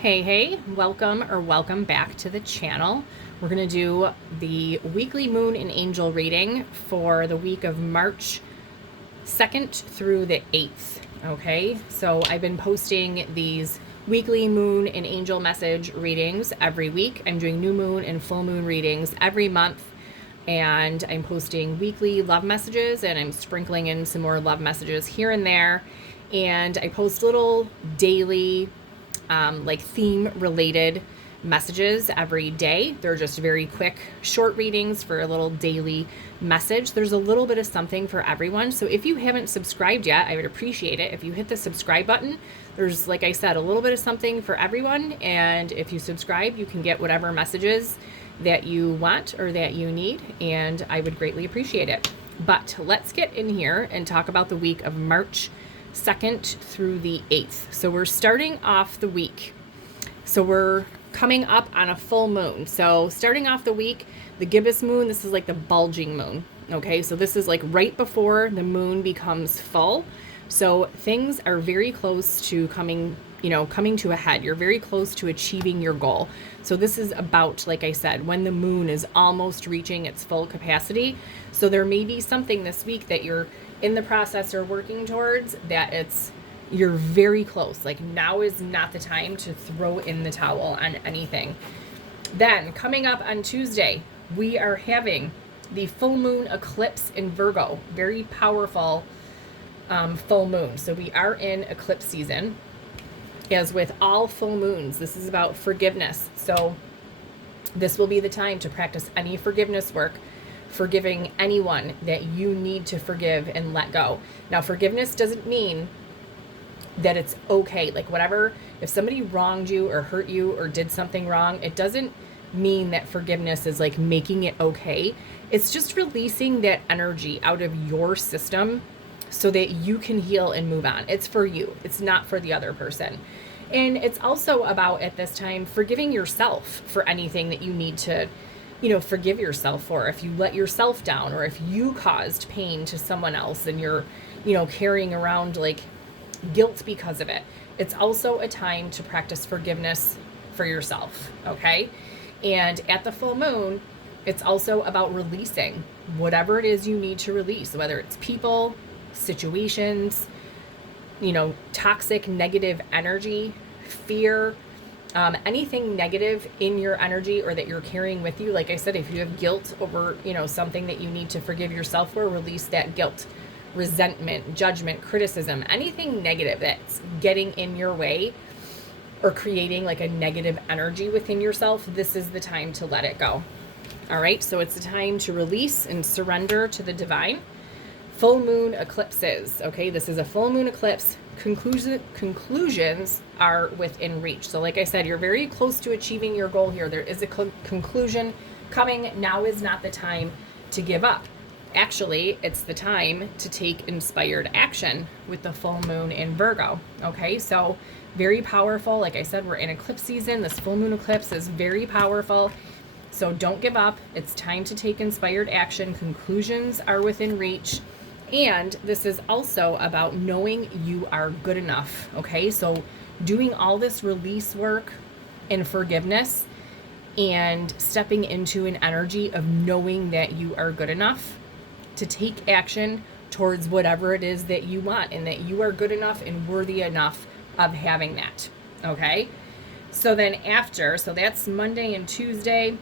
Hey, welcome back to the channel. We're going to do the weekly moon and angel reading for the week of March 2nd through the 8th. Okay, so I've been posting these weekly moon and angel message readings every week. I'm doing new moon and full moon readings every month, and I'm posting weekly love messages, and I'm sprinkling in some more love messages here and there. And I post little daily like theme related messages every day. They're just very quick, short readings for a little daily message. There's a little bit of something for everyone. So if you haven't subscribed yet, I would appreciate it if you hit the subscribe button. There's, like I said, a little bit of something for everyone. And if you subscribe, you can get whatever messages that you want or that you need. And I would greatly appreciate it. But let's get in here and talk about the week of March 2nd through the 8th. So we're starting off the week. So we're coming up on a full moon. So starting off the week, the gibbous moon, this is like the bulging moon. Okay, so this is like right before the moon becomes full. So things are very close to coming to a head. You're very close to achieving your goal. So this is about, like I said, when the moon is almost reaching its full capacity. So there may be something this week that you're in the process or working towards that you're very close. Like now is not the time to throw in the towel on anything. Then coming up on Tuesday, we are having the full moon eclipse in Virgo. Very powerful full moon. So we are in eclipse season. As with all full moons, this is about forgiveness. So this will be the time to practice any forgiveness work, forgiving anyone that you need to forgive and let go. Now, forgiveness doesn't mean that it's okay. Like whatever, if somebody wronged you or hurt you or did something wrong, it doesn't mean that forgiveness is like making it okay. It's just releasing that energy out of your system so that you can heal and move on. It's for you. It's not for the other person. And it's also about, at this time, forgiving yourself for anything that you need to, forgive yourself for. If you let yourself down or if you caused pain to someone else and you're, carrying around like guilt because of it. It's also a time to practice forgiveness for yourself, okay? And at the full moon, it's also about releasing whatever it is you need to release, whether it's people, situations, toxic, negative energy, fear, anything negative in your energy or that you're carrying with you. Like I said, if you have guilt over, something that you need to forgive yourself for, release that guilt, resentment, judgment, criticism, anything negative that's getting in your way or creating like a negative energy within yourself. This is the time to let it go. All right. So it's the time to release and surrender to the divine. Full moon eclipses. Okay, this is a full moon eclipse. Conclusions are within reach. So like I said, you're very close to achieving your goal here. There is a conclusion coming. Now is not the time to give up. Actually, it's the time to take inspired action with the full moon in Virgo. Okay, so very powerful. Like I said, we're in eclipse season. This full moon eclipse is very powerful. So don't give up. It's time to take inspired action. Conclusions are within reach. And this is also about knowing you are good enough, okay? So doing all this release work and forgiveness and stepping into an energy of knowing that you are good enough to take action towards whatever it is that you want and that you are good enough and worthy enough of having that, okay? So then so that's Monday and Tuesday.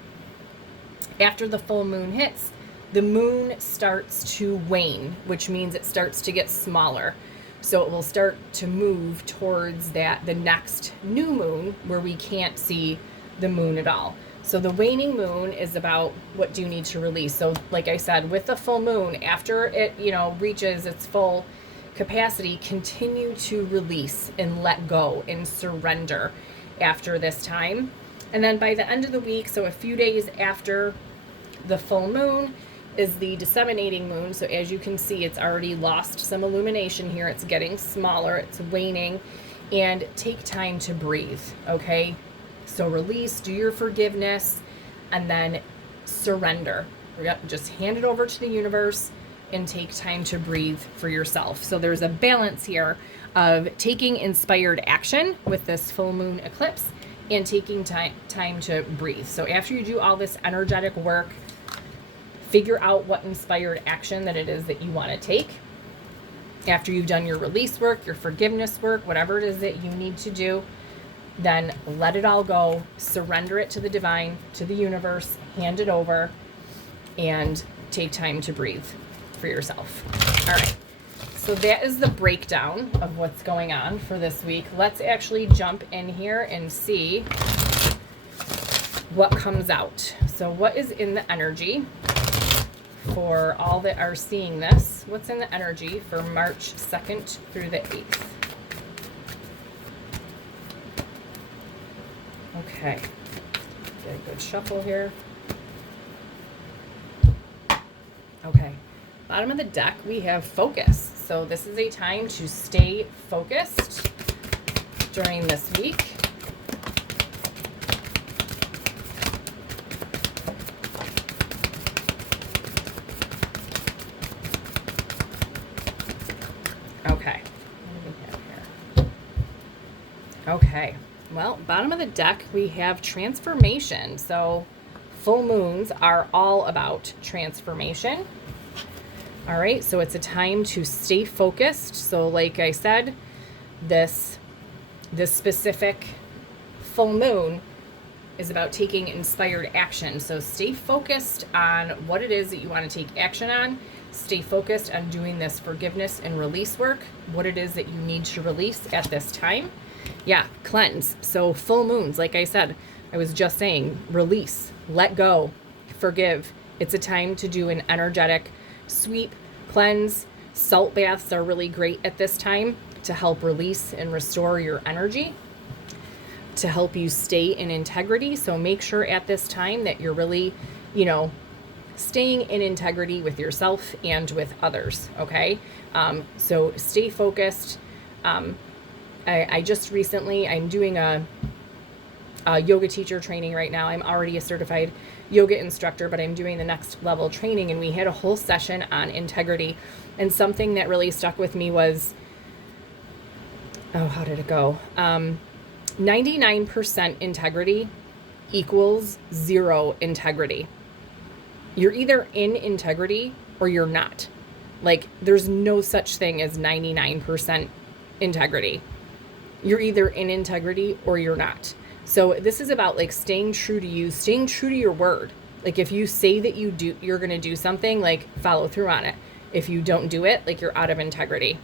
After the full moon hits, the moon starts to wane, which means it starts to get smaller. So it will start to move towards the next new moon where we can't see the moon at all. So the waning moon is about what do you need to release. So like I said, with the full moon, after it, reaches its full capacity, continue to release and let go and surrender after this time. And then by the end of the week, so a few days after the full moon, is the disseminating moon. So as you can see, it's already lost some illumination here. It's getting smaller, it's waning, and take time to breathe, okay? So release, do your forgiveness, and then surrender. Yep, just hand it over to the universe and take time to breathe for yourself. So there's a balance here of taking inspired action with this full moon eclipse and taking time to breathe. So after you do all this energetic work, figure out what inspired action that it is that you want to take. After you've done your release work, your forgiveness work, whatever it is that you need to do, then let it all go, surrender it to the divine, to the universe, hand it over, and take time to breathe for yourself. All right. So that is the breakdown of what's going on for this week. Let's actually jump in here and see what comes out. So what is in the energy for all that are seeing this? What's in the energy for March 2nd through the 8th? Okay, get a good shuffle here. Okay, bottom of the deck, we have focus. So this is a time to stay focused during this week. Okay, what do we have here? Okay. Well, bottom of the deck, we have transformation. So full moons are all about transformation. All right, so it's a time to stay focused. So like I said, this specific full moon is about taking inspired action. So stay focused on what it is that you want to take action on. Stay focused on doing this forgiveness and release work, what it is that you need to release at this time. Yeah, cleanse. So full moons, like I said, I was just saying, release, let go, forgive. It's a time to do an energetic sweep, cleanse. Salt baths are really great at this time to help release and restore your energy, to help you stay in integrity. So make sure at this time that you're really, staying in integrity with yourself and with others, okay? So stay focused. I just recently, I'm doing a yoga teacher training right now. I'm already a certified yoga instructor, but I'm doing the next level training, and we had a whole session on integrity. And something that really stuck with me was, how did it go? 99% integrity equals 0 integrity. You're either in integrity or you're not. Like, there's no such thing as 99% integrity. You're either in integrity or you're not. So this is about like staying true to you, staying true to your word. Like if you say that you're going to do something, like follow through on it. If you don't do it, like you're out of integrity.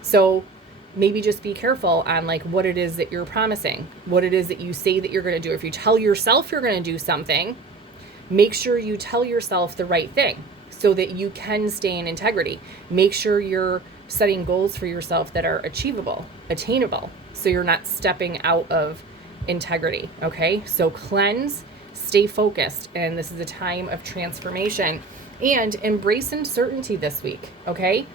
So maybe just be careful on like what it is that you're promising, what it is that you say that you're going to do. If you tell yourself you're going to do something, make sure you tell yourself the right thing so that you can stay in integrity. Make sure you're setting goals for yourself that are achievable, attainable, so you're not stepping out of integrity, okay? So cleanse, stay focused, and this is a time of transformation. And embrace uncertainty this week, okay?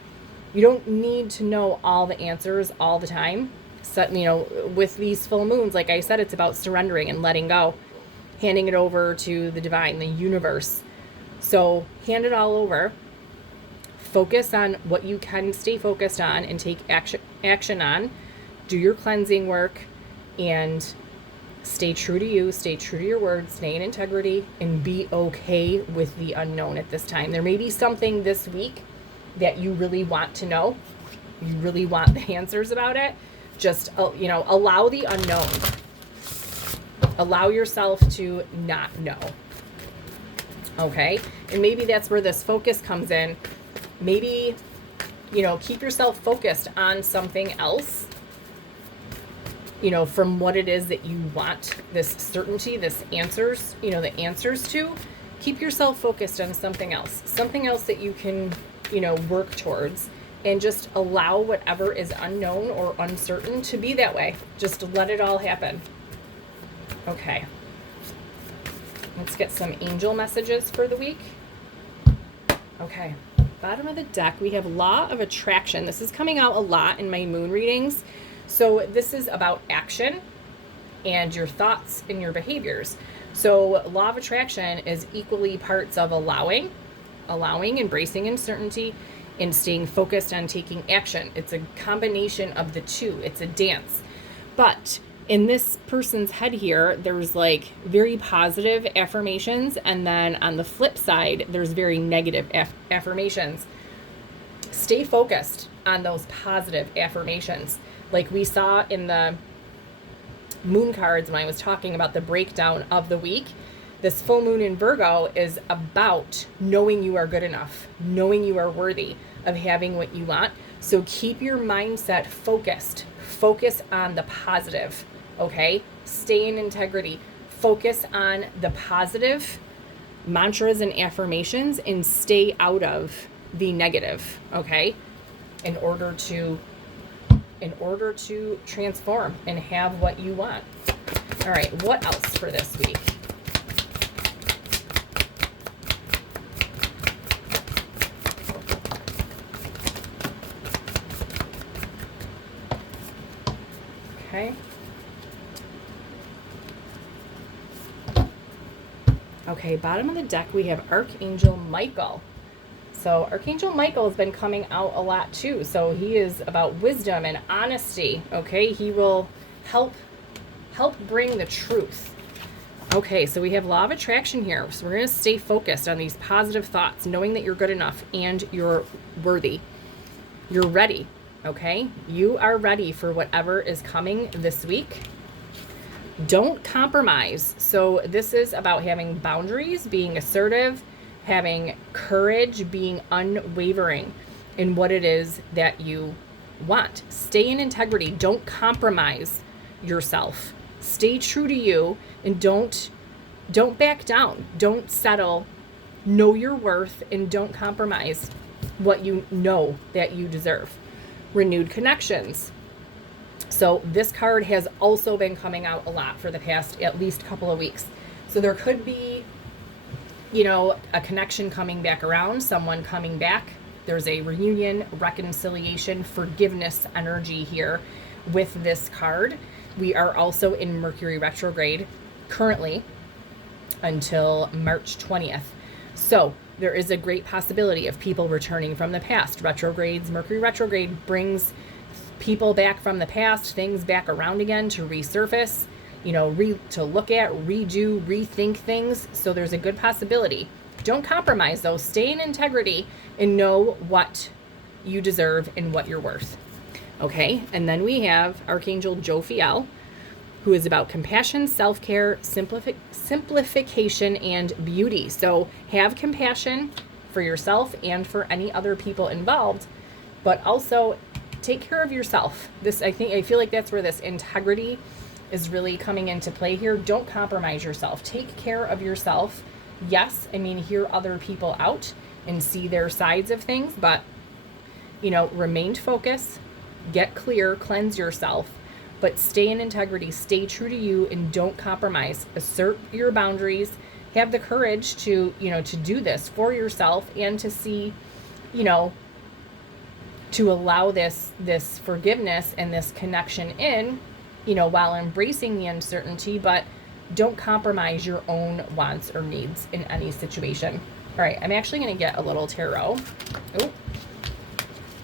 You don't need to know all the answers all the time. So, with these full moons, like I said, it's about surrendering and letting go, handing it over to the divine, the universe. So hand it all over. Focus on what you can stay focused on and take action on. Do your cleansing work and stay true to you, stay true to your word, stay in integrity, and be okay with the unknown at this time. There may be something this week that you really want to know. You really want the answers about it. Just, allow the unknown. Allow yourself to not know. Okay? And maybe that's where this focus comes in. Maybe, keep yourself focused on something else, from what it is that you want, this certainty, this answers, the answers to. Keep yourself focused on something else that you can, work towards, and just allow whatever is unknown or uncertain to be that way. Just let it all happen. Okay. Let's get some angel messages for the week. Okay. Bottom of the deck, we have Law of Attraction. This is coming out a lot in my moon readings. So this is about action and your thoughts and your behaviors. So Law of Attraction is equally parts of allowing, embracing uncertainty, and staying focused on taking action. It's a combination of the two. It's a dance. But in this person's head here, there's like very positive affirmations, and then on the flip side, there's very negative affirmations. Stay focused on those positive affirmations. Like we saw in the moon cards when I was talking about the breakdown of the week, this full moon in Virgo is about knowing you are good enough, knowing you are worthy of having what you want. So keep your mindset focused. Focus on the positive, okay? Stay in integrity. Focus on the positive mantras and affirmations and stay out of the negative, okay? In order to transform and have what you want. All right, what else for this week? Okay. Okay, bottom of the deck, we have Archangel Michael. So Archangel Michael has been coming out a lot too. So he is about wisdom and honesty. Okay, he will help bring the truth. Okay, so we have Law of Attraction here. So we're going to stay focused on these positive thoughts, knowing that you're good enough and you're worthy. You're ready. Okay, you are ready for whatever is coming this week. Don't compromise. So this is about having boundaries, being assertive, having courage, being unwavering in what it is that you want. Stay in integrity. Don't compromise yourself. Stay true to you and don't back down. Don't settle. Know your worth and don't compromise what you know that you deserve. Renewed connections. So this card has also been coming out a lot for the past at least couple of weeks. So there could be, you know, a connection coming back around, someone coming back. There's a reunion, reconciliation, forgiveness energy here with this card. We are also in Mercury retrograde currently until March 20th. So there is a great possibility of people returning from the past. Retrogrades, Mercury retrograde brings people back from the past, things back around again to resurface, you know, to look at, redo, rethink things. So there's a good possibility. Don't compromise though. Stay in integrity and know what you deserve and what you're worth. Okay, and then we have Archangel Jophiel, who is about compassion, self-care, simplification, and beauty. So have compassion for yourself and for any other people involved, but also take care of yourself. I feel like that's where this integrity is really coming into play here. Don't compromise yourself. Take care of yourself. Yes, I mean, hear other people out and see their sides of things, but, you know, remain focused, get clear, cleanse yourself, but stay in integrity, stay true to you, and don't compromise. Assert your boundaries, have the courage to, you know, to do this for yourself and to see, you know, to allow this forgiveness and this connection in, you know, while embracing the uncertainty, but don't compromise your own wants or needs in any situation. All right, I'm actually going to get a little tarot. Oh,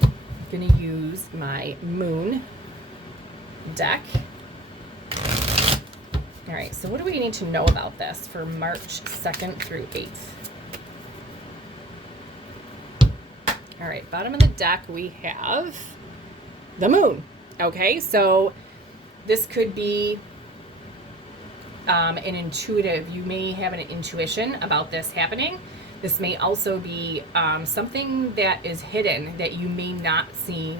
I'm going to use my moon deck. All right, so what do we need to know about this for March 2nd through 8th? All right, bottom of the deck, we have the moon. Okay, so this could be an intuitive, you may have an intuition about this happening. This may also be something that is hidden that you may not see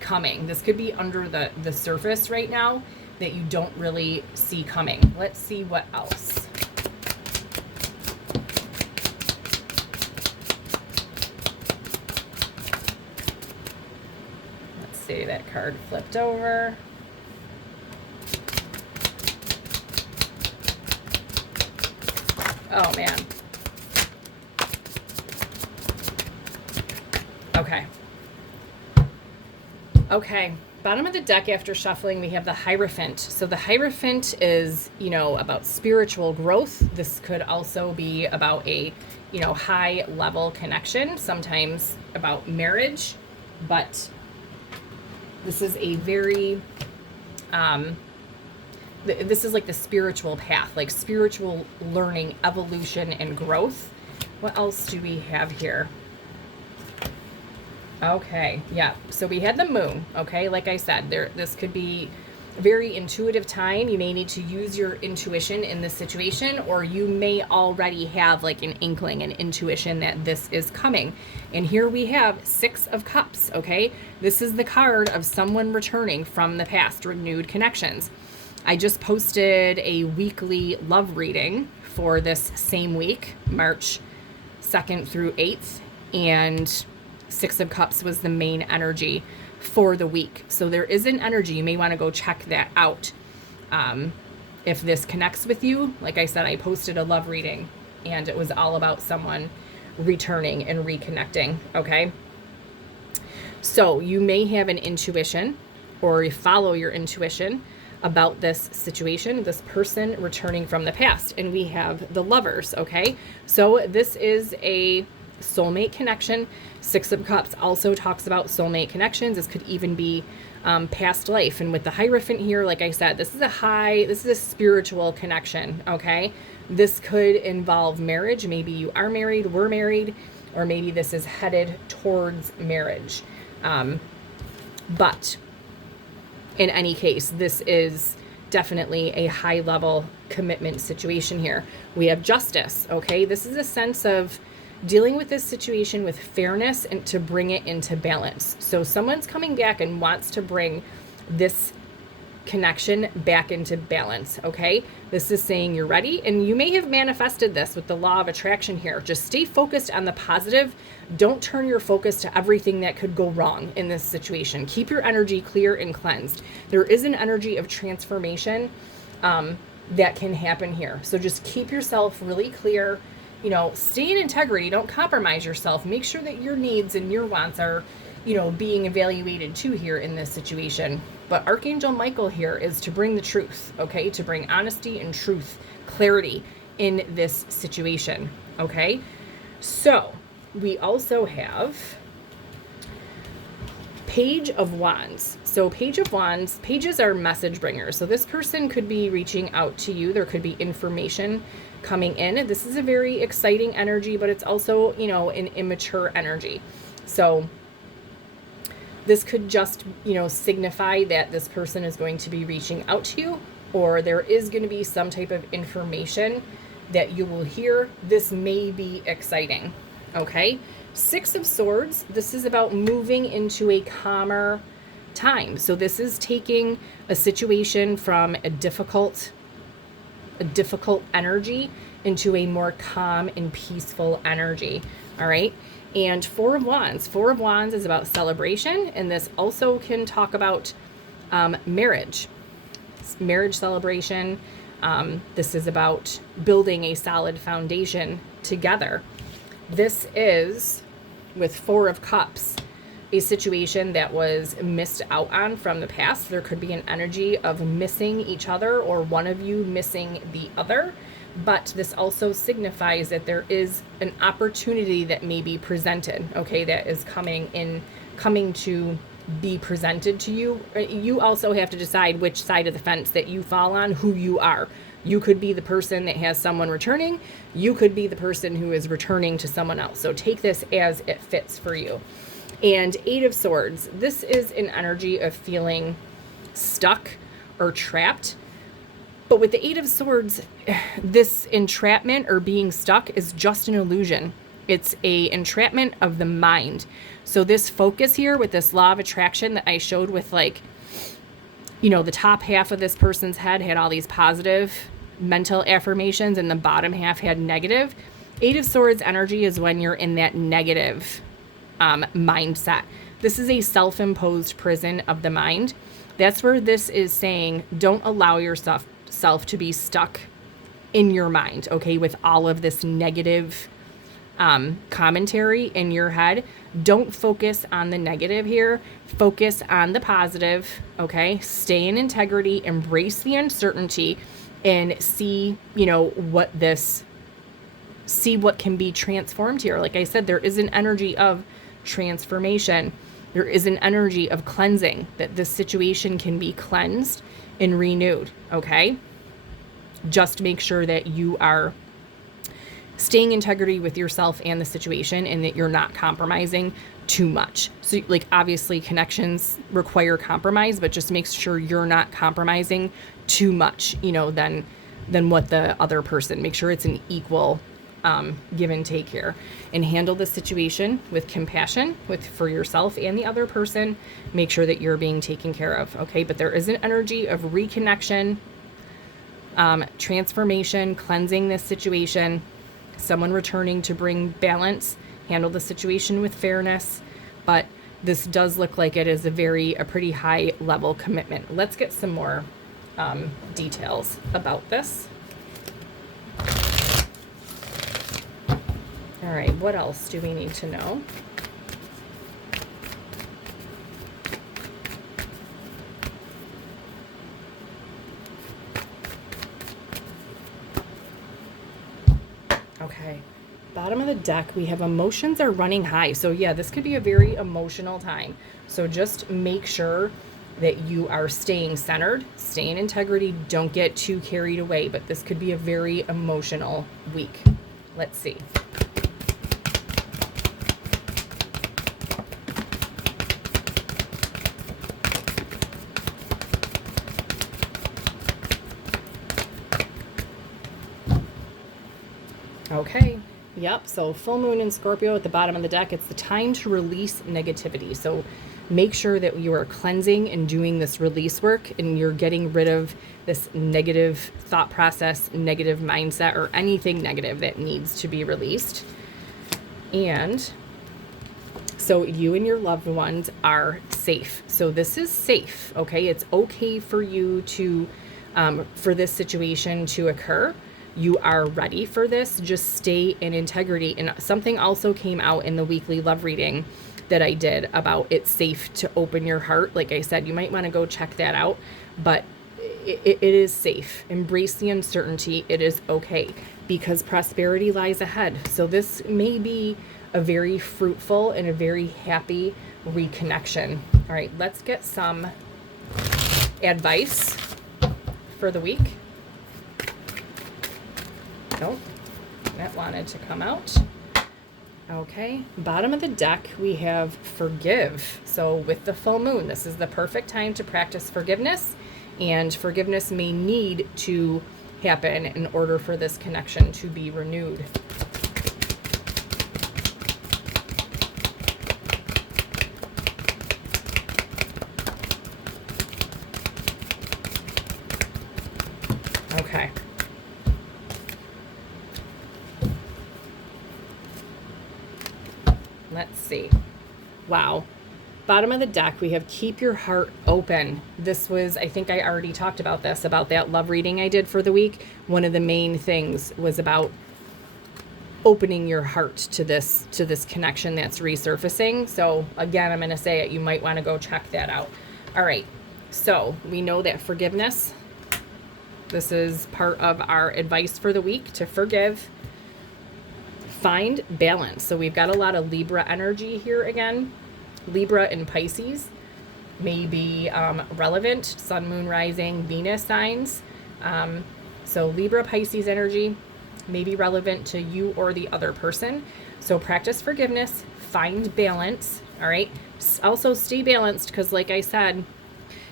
coming. This could be under the surface right now that you don't really see coming. Let's see what else. Let's see, that card flipped over. Oh man. Okay. Bottom of the deck after shuffling, we have the Hierophant. So the Hierophant is, you know, about spiritual growth. This could also be about a, you know, high level connection, sometimes about marriage, but this is a very this is like the spiritual path, like spiritual learning, evolution, and growth. What else do we have here? Okay, yeah. So we had the moon, okay? Like I said, this could be a very intuitive time. You may need to use your intuition in this situation, or you may already have like an inkling, an intuition that this is coming. And here we have 6 of Cups, okay? This is the card of someone returning from the past, renewed connections. I just posted a weekly love reading for this same week, March 2nd through 8th, and 6 of Cups was the main energy for the week. So there is an energy. You may want to go check that out. If this connects with you, like I said, I posted a love reading and it was all about someone returning and reconnecting. Okay. So you may have an intuition, or you follow your intuition about this situation, this person returning from the past. And we have the Lovers. Okay. So this is a soulmate connection. 6 of Cups also talks about soulmate connections. This could even be past life. And with the Hierophant here, like I said, this is a spiritual connection. Okay. This could involve marriage. Maybe you are married, we're married, or maybe this is headed towards marriage. But in any case, this is definitely a high level commitment situation here. We have Justice. Okay. This is a sense of dealing with this situation with fairness and to bring it into balance. So someone's coming back and wants to bring this connection back into balance. Okay. This is saying you're ready, and you may have manifested this with the law of attraction here. Just stay focused on the positive. Don't turn your focus to everything that could go wrong in this situation. Keep your energy clear and cleansed. There is an energy of transformation that can happen here. So just keep yourself really clear. You know, stay in integrity. Don't compromise yourself. Make sure that your needs and your wants are, you know, being evaluated too here in this situation. But Archangel Michael here is to bring the truth, okay? To bring honesty and truth, clarity in this situation, okay? So we also have Page of Wands. So Page of Wands, pages are message bringers. So this person could be reaching out to you. There could be information coming in. This is a very exciting energy, but it's also, you know, an immature energy. So this could just, you know, signify that this person is going to be reaching out to you, or there is going to be some type of information that you will hear. This may be exciting. Okay. 6 of Swords. This is about moving into a calmer time. So this is taking a situation from a difficult energy into a more calm and peaceful energy. All right. And 4 of Wands. 4 of Wands is about celebration. And this also can talk about marriage celebration. This is about building a solid foundation together. This is, with 4 of Cups, a situation that was missed out on from the past. There could be an energy of missing each other, or one of you missing the other. But this also signifies that there is an opportunity that may be presented, okay, that is coming to be presented to you. You also have to decide which side of the fence that you fall on, who you are. You could be the person that has someone returning. You could be the person who is returning to someone else. So take this as it fits for you. And 8 of Swords. This is an energy of feeling stuck or trapped. But with the 8 of Swords, this entrapment or being stuck is just an illusion. It's a entrapment of the mind. So this focus here with this law of attraction that I showed with, like, you know, the top half of this person's head had all these positive mental affirmations and the bottom half had negative. 8 of Swords energy is when you're in that negative mindset. This is a self-imposed prison of the mind. That's where this is saying, don't allow yourself to be stuck in your mind, okay, with all of this negative commentary in your head. Don't focus on the negative here. Focus on the positive, okay? Stay in integrity, embrace the uncertainty, and see, you know, what can be transformed here. Like I said, there is an energy of transformation. There is an energy of cleansing, that this situation can be cleansed and renewed, okay? Just make sure that you are staying integrity with yourself and the situation, and that you're not compromising too much. So like, obviously connections require compromise, but just make sure you're not compromising too much, than what the other person. Make sure it's an equal give and take here, and handle the situation with compassion for yourself and the other person. Make sure that you're being taken care of, okay? But there is an energy of reconnection, transformation, cleansing this situation, someone returning to bring balance, handle the situation with fairness. But this does look like it is a pretty high level commitment. Let's get some more details about this. All right, what else do we need to know? Okay, bottom of the deck, we have emotions are running high. So yeah, this could be a very emotional time. So just make sure that you are staying centered, stay in integrity, don't get too carried away. But this could be a very emotional week. Let's see. Okay, yep, so full moon in Scorpio at the bottom of the deck. It's the time to release negativity. So make sure that you are cleansing and doing this release work, and you're getting rid of this negative thought process, negative mindset, or anything negative that needs to be released. And so you and your loved ones are safe. So this is safe, okay? It's okay for you to, for this situation to occur. You are ready for this. Just stay in integrity. And something also came out in the weekly love reading that I did about it's safe to open your heart. Like I said, you might want to go check that out, but it is safe. Embrace the uncertainty. It is okay, because prosperity lies ahead. So this may be a very fruitful and a very happy reconnection. All right, let's get some advice for the week. Nope, that wanted to come out. Okay, bottom of the deck, we have forgive. So with the full moon, this is the perfect time to practice forgiveness, and forgiveness may need to happen in order for this connection to be renewed. Okay. Let's see. Wow. Bottom of the deck, we have keep your heart open. This was, I think I already talked about this, about that love reading I did for the week. One of the main things was about opening your heart to this connection that's resurfacing. So again, I'm going to say it. You might want to go check that out. All right. So we know that forgiveness, this is part of our advice for the week, to forgive. Find balance. So we've got a lot of Libra energy here again. Libra and Pisces may be relevant. Sun, Moon, Rising, Venus signs. So Libra, Pisces energy may be relevant to you or the other person. So practice forgiveness. Find balance. All right. Also stay balanced, because like I said,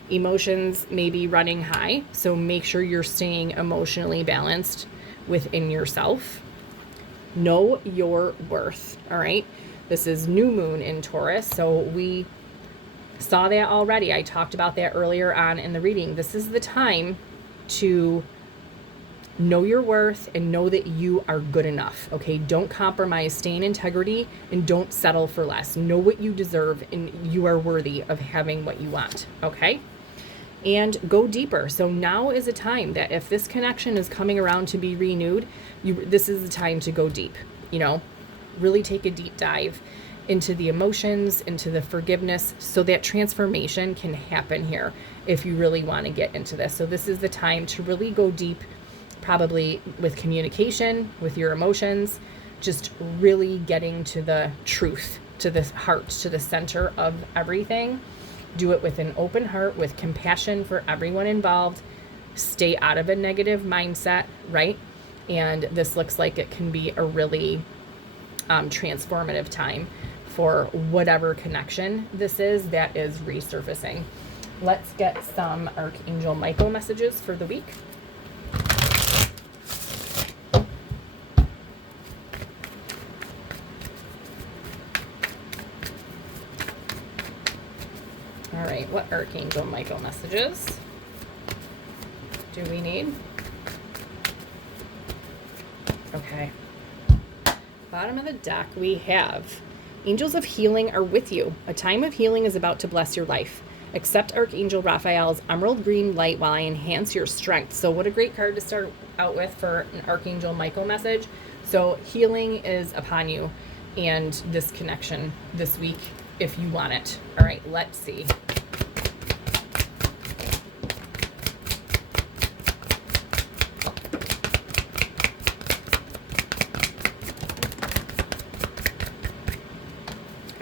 emotions may be running high. So make sure you're staying emotionally balanced within yourself. Know your worth. All right. This is new moon in Taurus. So we saw that already. I talked about that earlier on in the reading. This is the time to know your worth and know that you are good enough. Okay. Don't compromise. Stay in integrity and don't settle for less. Know what you deserve, and you are worthy of having what you want. Okay. And go deeper. So now is a time that if this connection is coming around to be renewed, this is the time to go deep, really take a deep dive into the emotions, into the forgiveness, so that transformation can happen here if you really want to get into this. So this is the time to really go deep, probably with communication, with your emotions, just really getting to the truth to the heart, to the center of everything. Do it with an open heart, with compassion for everyone involved. Stay out of a negative mindset, right? And this looks like it can be a really transformative time for whatever connection this is that is resurfacing. Let's get some Archangel Michael messages for the week. All right, what Archangel Michael messages do we need? Okay. Bottom of the deck, we have angels of healing are with you. A time of healing is about to bless your life. Accept Archangel Raphael's emerald green light while I enhance your strength. So what a great card to start out with for an Archangel Michael message. So healing is upon you and this connection this week if you want it. All right, let's see.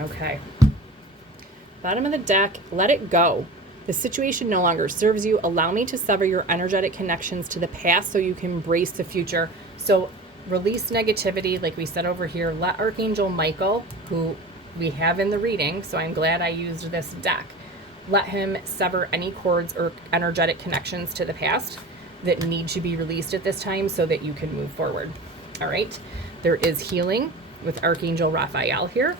Okay. Bottom of the deck, let it go. The situation no longer serves you. Allow me to sever your energetic connections to the past so you can embrace the future. So release negativity, like we said over here. Let Archangel Michael, who we have in the reading, so I'm glad I used this deck, let him sever any cords or energetic connections to the past that need to be released at this time so that you can move forward. All right. There is healing with Archangel Raphael here.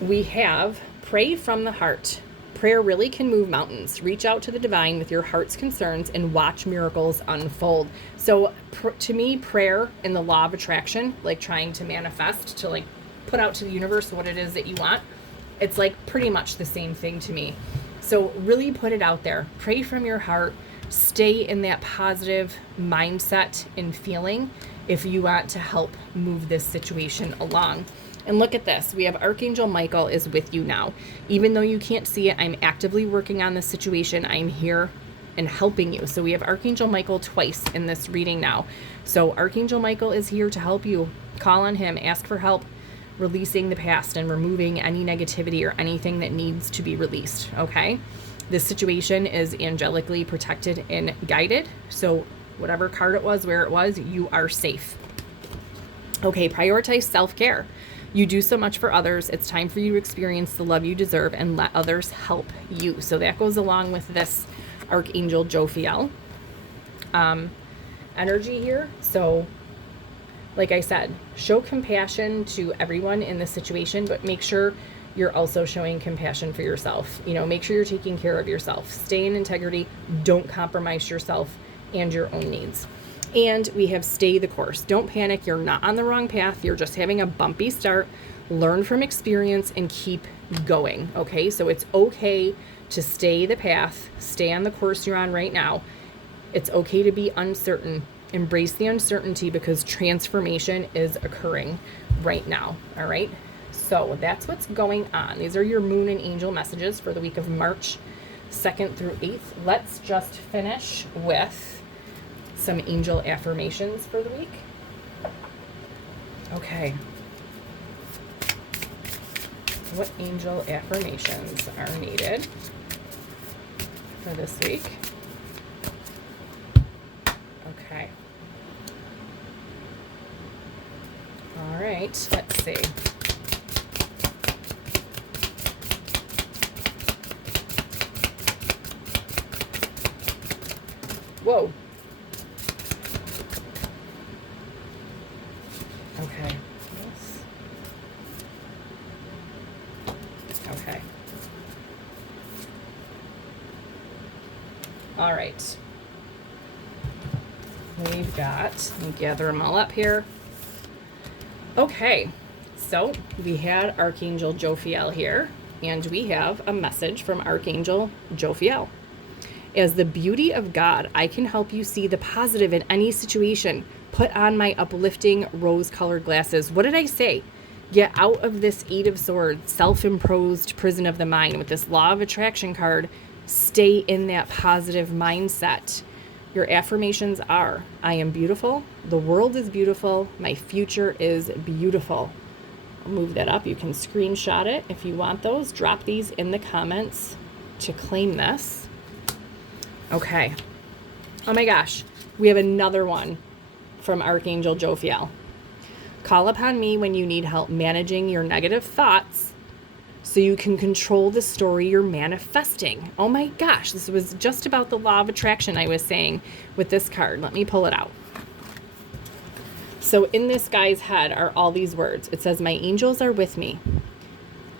We have pray from the heart. Prayer really can move mountains. Reach out to the divine with your heart's concerns and watch miracles unfold. So to me, prayer and the law of attraction, like trying to manifest, to like put out to the universe what it is that you want, it's like pretty much the same thing to me. So really put it out there. Pray from your heart. Stay in that positive mindset and feeling if you want to help move this situation along. And look at this. We have Archangel Michael is with you now. Even though you can't see it, I'm actively working on this situation. I'm here and helping you. So we have Archangel Michael twice in this reading now. So Archangel Michael is here to help you. Call on him. Ask for help releasing the past and removing any negativity or anything that needs to be released. Okay? This situation is angelically protected and guided. So whatever card it was, where it was, you are safe. Okay, prioritize self-care. You do so much for others. It's time for you to experience the love you deserve and let others help you. So that goes along with this Archangel Jophiel energy here. So like I said, show compassion to everyone in this situation, but make sure you're also showing compassion for yourself. You know, make sure you're taking care of yourself. Stay in integrity. Don't compromise yourself and your own needs. And we have stay the course. Don't panic. You're not on the wrong path. You're just having a bumpy start. Learn from experience and keep going. Okay, so it's okay to stay the path. Stay on the course you're on right now. It's okay to be uncertain. Embrace the uncertainty because transformation is occurring right now. All right, so that's what's going on. These are your moon and angel messages for the week of March 2nd through 8th. Let's just finish with some angel affirmations for the week. Okay. What angel affirmations are needed for this week? Okay. All right, let's see. Whoa. Okay. Yes. Okay. All right. We've got, let me gather them all up here. Okay. So we had Archangel Jophiel here, and we have a message from Archangel Jophiel. As the beauty of God, I can help you see the positive in any situation. Put on my uplifting rose-colored glasses. What did I say? Get out of this Eight of Swords, self-imposed prison of the mind with this Law of Attraction card. Stay in that positive mindset. Your affirmations are, I am beautiful. The world is beautiful. My future is beautiful. I'll move that up. You can screenshot it if you want those. Drop these in the comments to claim this. Okay. Oh my gosh. We have another one from Archangel Jophiel. Call upon me when you need help managing your negative thoughts so you can control the story you're manifesting. Oh my gosh, this was just about the law of attraction I was saying with this card. Let me pull it out. So in this guy's head are all these words. It says, my angels are with me.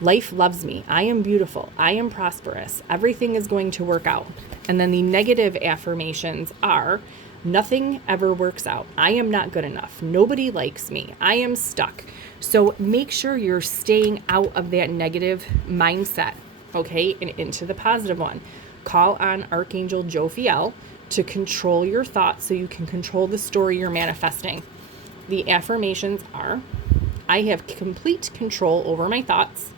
Life loves me. I am beautiful. I am prosperous. Everything is going to work out. And then the negative affirmations are, nothing ever works out. I am not good enough. Nobody likes me. I am stuck. So make sure you're staying out of that negative mindset, okay, and into the positive one. Call on Archangel Jophiel to control your thoughts so you can control the story you're manifesting. The affirmations are, I have complete control over my thoughts.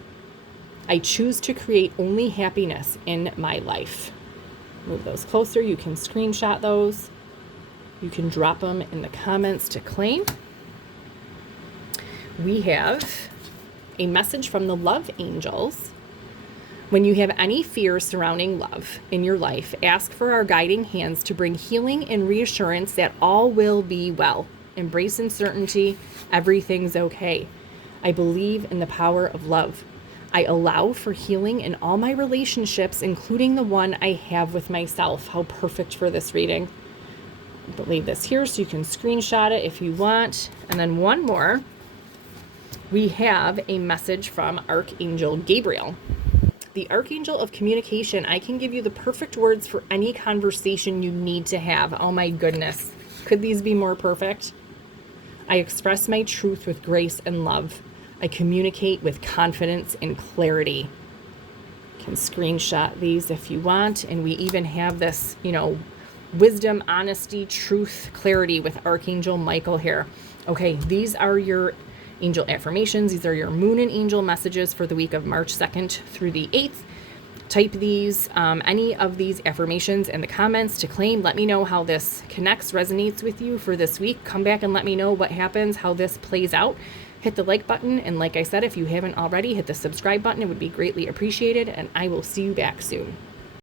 I choose to create only happiness in my life. Move those closer. You can screenshot those. You can drop them in the comments to claim. We have a message from the love angels. When you have any fear surrounding love in your life, ask for our guiding hands to bring healing and reassurance that all will be well. Embrace uncertainty. Everything's okay. I believe in the power of love. I allow for healing in all my relationships, including the one I have with myself. How perfect for this reading. I'll leave this here so you can screenshot it if you want. And then one more. We have a message from Archangel Gabriel. The Archangel of Communication. I can give you the perfect words for any conversation you need to have. Oh my goodness. Could these be more perfect? I express my truth with grace and love. I communicate with confidence and clarity. You can screenshot these if you want. And we even have this, wisdom, honesty, truth, clarity with Archangel Michael here. Okay, these are your angel affirmations. These are your moon and angel messages for the week of March 2nd through the 8th. Type these, any of these affirmations in the comments to claim. Let me know how this connects, resonates with you for this week. Come back and let me know what happens, how this plays out. Hit the like button. And like I said, if you haven't already, hit the subscribe button. It would be greatly appreciated. And I will see you back soon.